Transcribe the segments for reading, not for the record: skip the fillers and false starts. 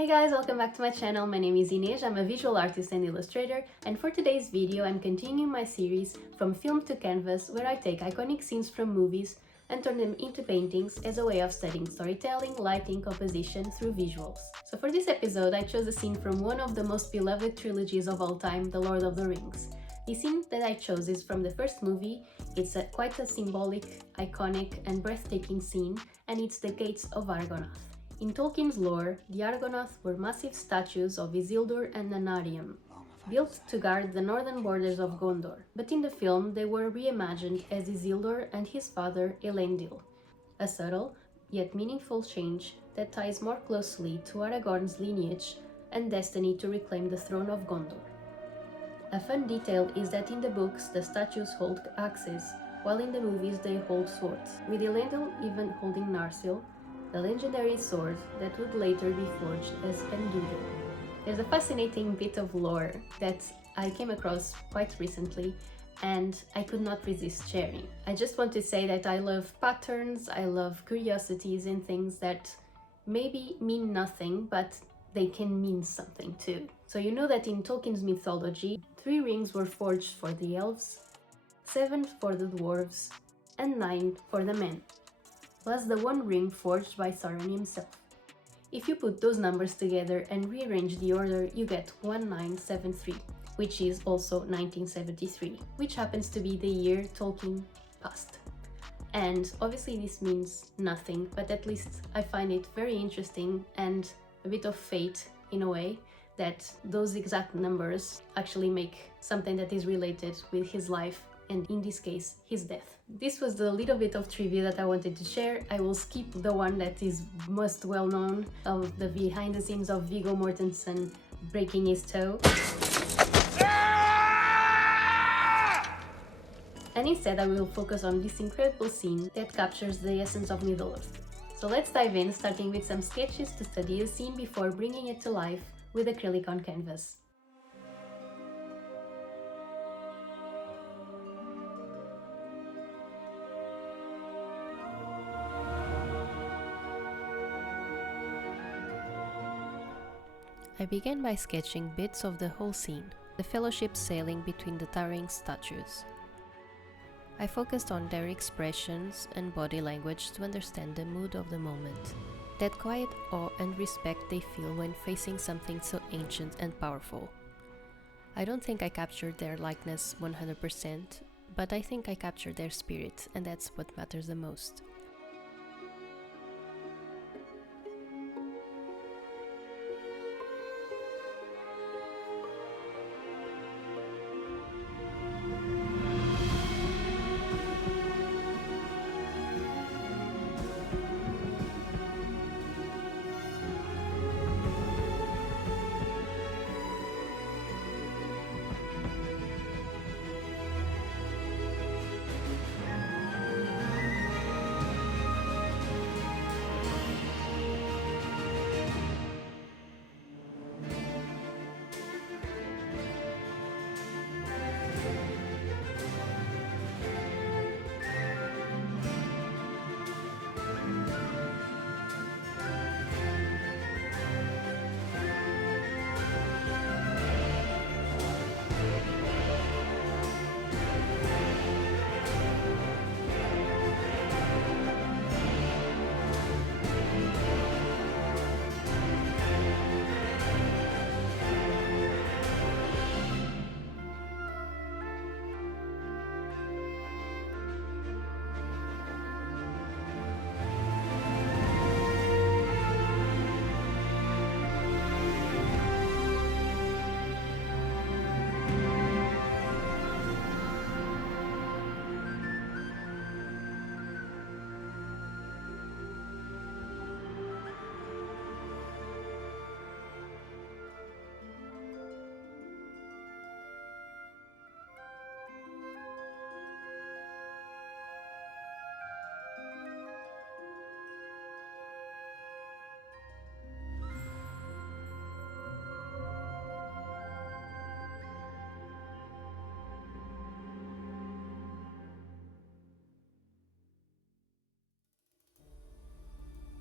Hey guys, welcome back to my channel. My name is Inês, I'm a visual artist and illustrator, and for today's video I'm continuing my series From Film to Canvas, where I take iconic scenes from movies and turn them into paintings as a way of studying storytelling, lighting, composition through visuals. So for this episode I chose a scene from one of the most beloved trilogies of all time, The Lord of the Rings. The scene that I chose is from the first movie. It's quite a symbolic, iconic and breathtaking scene, and it's the Gates of Argonath. In Tolkien's lore, the Argonath were massive statues of Isildur and Anariam, built to guard the northern borders of Gondor, but in the film they were reimagined as Isildur and his father Elendil, a subtle yet meaningful change that ties more closely to Aragorn's lineage and destiny to reclaim the throne of Gondor. A fun detail is that in the books the statues hold axes, while in the movies they hold swords, with Elendil even holding Narsil, the legendary sword that would later be forged as Anduil. There's a fascinating bit of lore that I came across quite recently and I could not resist sharing. I just want to say that I love patterns, I love curiosities and things that maybe mean nothing, but they can mean something too. So you know that in Tolkien's mythology, 3 rings were forged for the elves, 7 for the dwarves, and 9 for the men, plus the 1 ring forged by Sauron himself. If you put those numbers together and rearrange the order, you get 1973, which is also 1973, which happens to be the year Tolkien passed. And obviously this means nothing, but at least I find it very interesting and a bit of fate in a way that those exact numbers actually make something that is related with his life, and in this case, his death. This was the little bit of trivia that I wanted to share. I will skip the one that is most well known of the behind the scenes of Viggo Mortensen breaking his toe. And instead I will focus on this incredible scene that captures the essence of Middle-earth. So let's dive in, starting with some sketches to study a scene before bringing it to life with acrylic on canvas. I began by sketching bits of the whole scene, the fellowship sailing between the towering statues. I focused on their expressions and body language to understand the mood of the moment, that quiet awe and respect they feel when facing something so ancient and powerful. I don't think I captured their likeness 100%, but I think I captured their spirit, and that's what matters the most.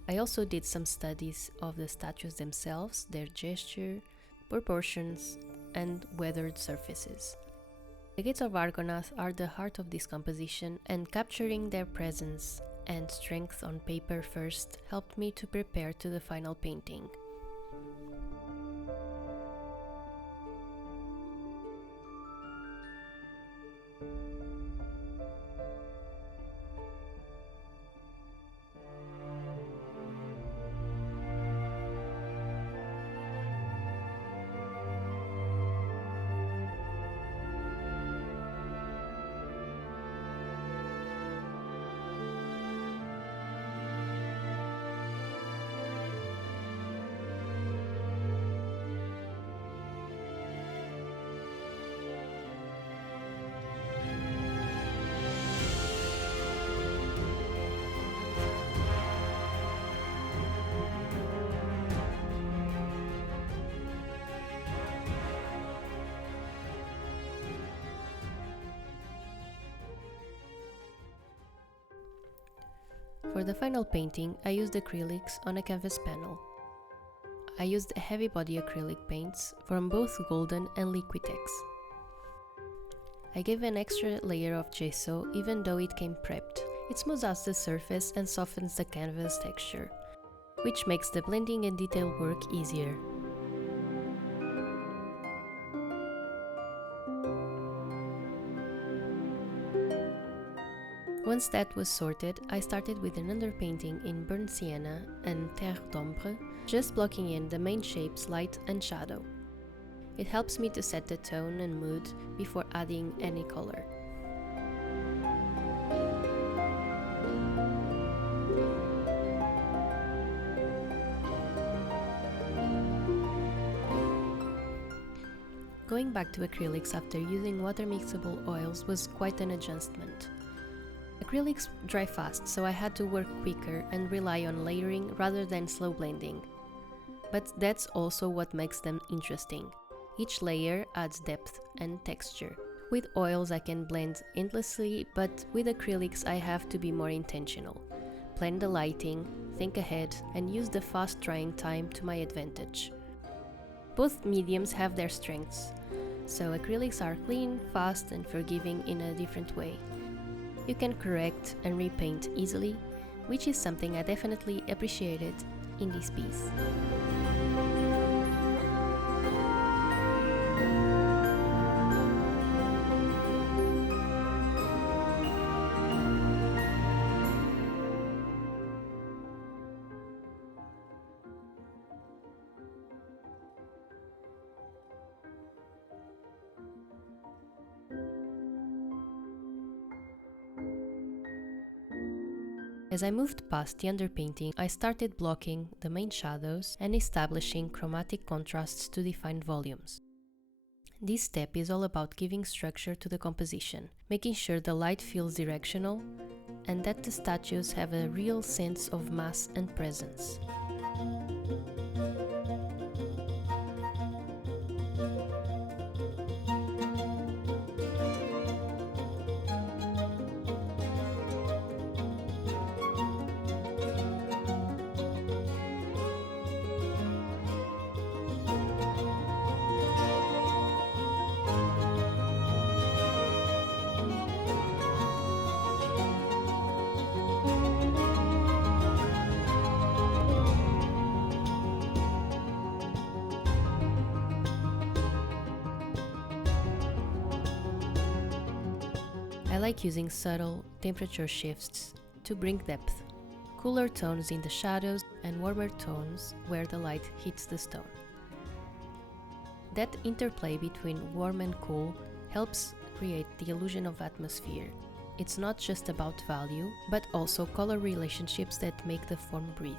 I also did some studies of the statues themselves, their gesture, proportions, and weathered surfaces. The Gates of Argonath are the heart of this composition, and capturing their presence and strength on paper first helped me to prepare to the final painting. For the final painting, I used acrylics on a canvas panel. I used heavy body acrylic paints from both Golden and Liquitex. I gave an extra layer of gesso even though it came prepped. It smooths out the surface and softens the canvas texture, which makes the blending and detail work easier. Once that was sorted, I started with an underpainting in burnt sienna and terre d'ombre, just blocking in the main shapes light and shadow. It helps me to set the tone and mood before adding any color. Going back to acrylics after using water-mixable oils was quite an adjustment. Acrylics dry fast, so I had to work quicker and rely on layering rather than slow blending. But that's also what makes them interesting. Each layer adds depth and texture. With oils I can blend endlessly, but with acrylics I have to be more intentional. Plan the lighting, think ahead, and use the fast drying time to my advantage. Both mediums have their strengths, so acrylics are clean, fast, and forgiving in a different way. You can correct and repaint easily, which is something I definitely appreciated in this piece. As I moved past the underpainting, I started blocking the main shadows and establishing chromatic contrasts to define volumes. This step is all about giving structure to the composition, making sure the light feels directional and that the statues have a real sense of mass and presence. I like using subtle temperature shifts to bring depth, cooler tones in the shadows and warmer tones where the light hits the stone. That interplay between warm and cool helps create the illusion of atmosphere. It's not just about value, but also color relationships that make the form breathe.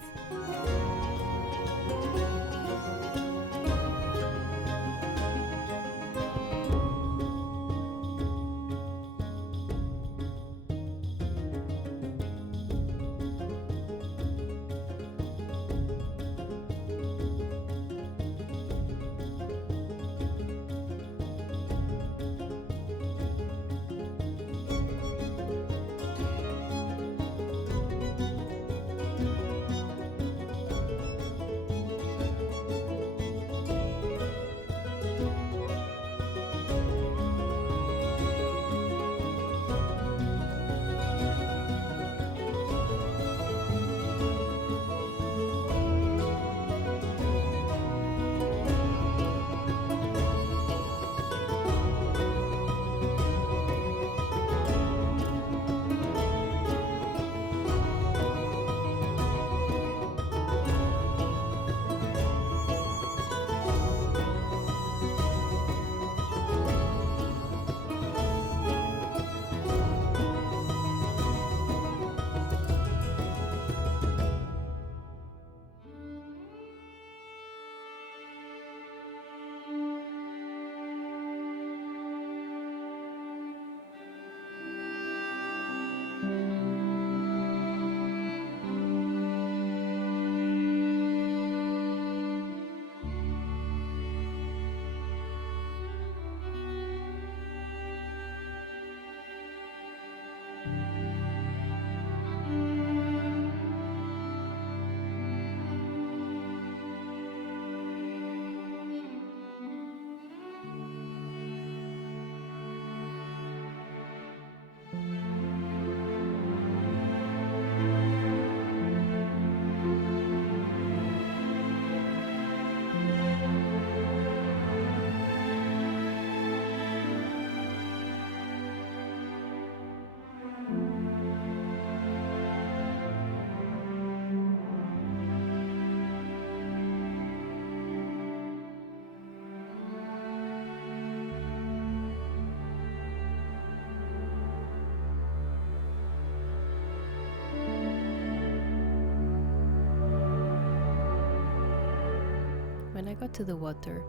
when I got to the water,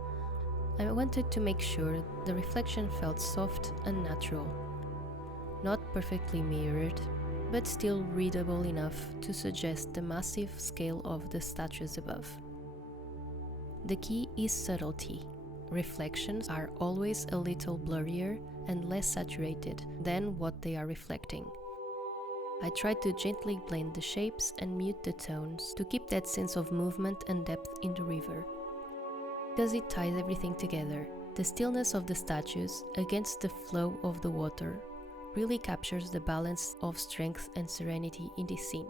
I wanted to make sure the reflection felt soft and natural, not perfectly mirrored, but still readable enough to suggest the massive scale of the statues above. The key is subtlety. Reflections are always a little blurrier and less saturated than what they are reflecting. I tried to gently blend the shapes and mute the tones to keep that sense of movement and depth in the river. Because it ties everything together, the stillness of the statues against the flow of the water really captures the balance of strength and serenity in this scene.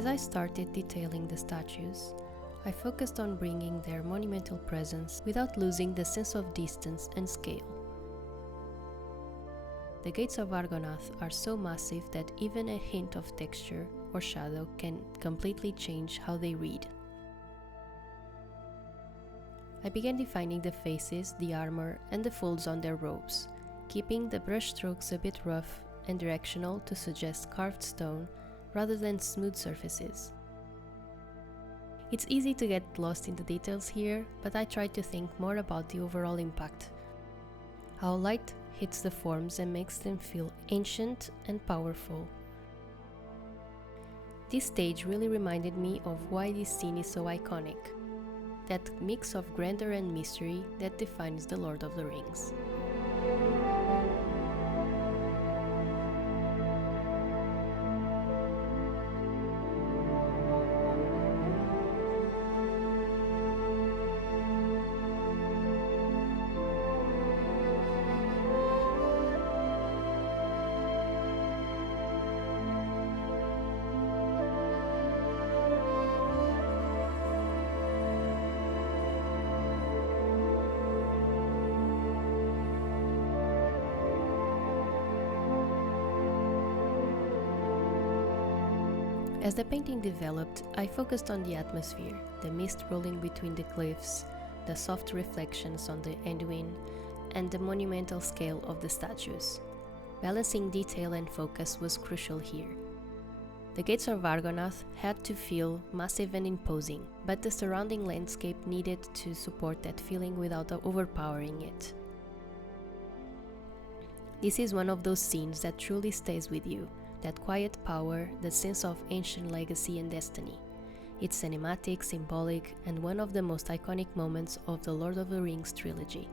As I started detailing the statues, I focused on bringing their monumental presence without losing the sense of distance and scale. The Gates of Argonath are so massive that even a hint of texture or shadow can completely change how they read. I began defining the faces, the armor, and the folds on their robes, keeping the brushstrokes a bit rough and directional to suggest carved stone rather than smooth surfaces. It's easy to get lost in the details here, but I tried to think more about the overall impact. How light hits the forms and makes them feel ancient and powerful. This stage really reminded me of why this scene is so iconic. That mix of grandeur and mystery that defines the Lord of the Rings. As the painting developed, I focused on the atmosphere, the mist rolling between the cliffs, the soft reflections on the Anduin, and the monumental scale of the statues. Balancing detail and focus was crucial here. The Gates of Argonath had to feel massive and imposing, but the surrounding landscape needed to support that feeling without overpowering it. This is one of those scenes that truly stays with you. That quiet power, the sense of ancient legacy and destiny. It's cinematic, symbolic, and one of the most iconic moments of the Lord of the Rings trilogy.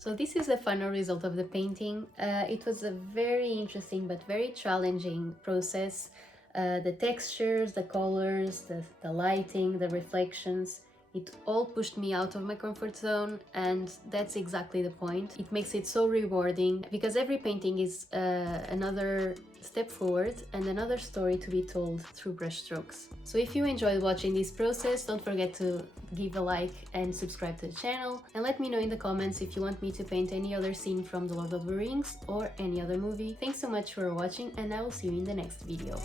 So this is the final result of the painting. It was a very interesting but very challenging process. The textures, the colors, the lighting, the reflections, it all pushed me out of my comfort zone, and that's exactly the point. It makes it so rewarding because every painting is another step forward and another story to be told through brushstrokes. So if you enjoyed watching this process, don't forget to give a like and subscribe to the channel, and let me know in the comments if you want me to paint any other scene from The Lord of the Rings or any other movie. Thanks so much for watching, and I will see you in the next video.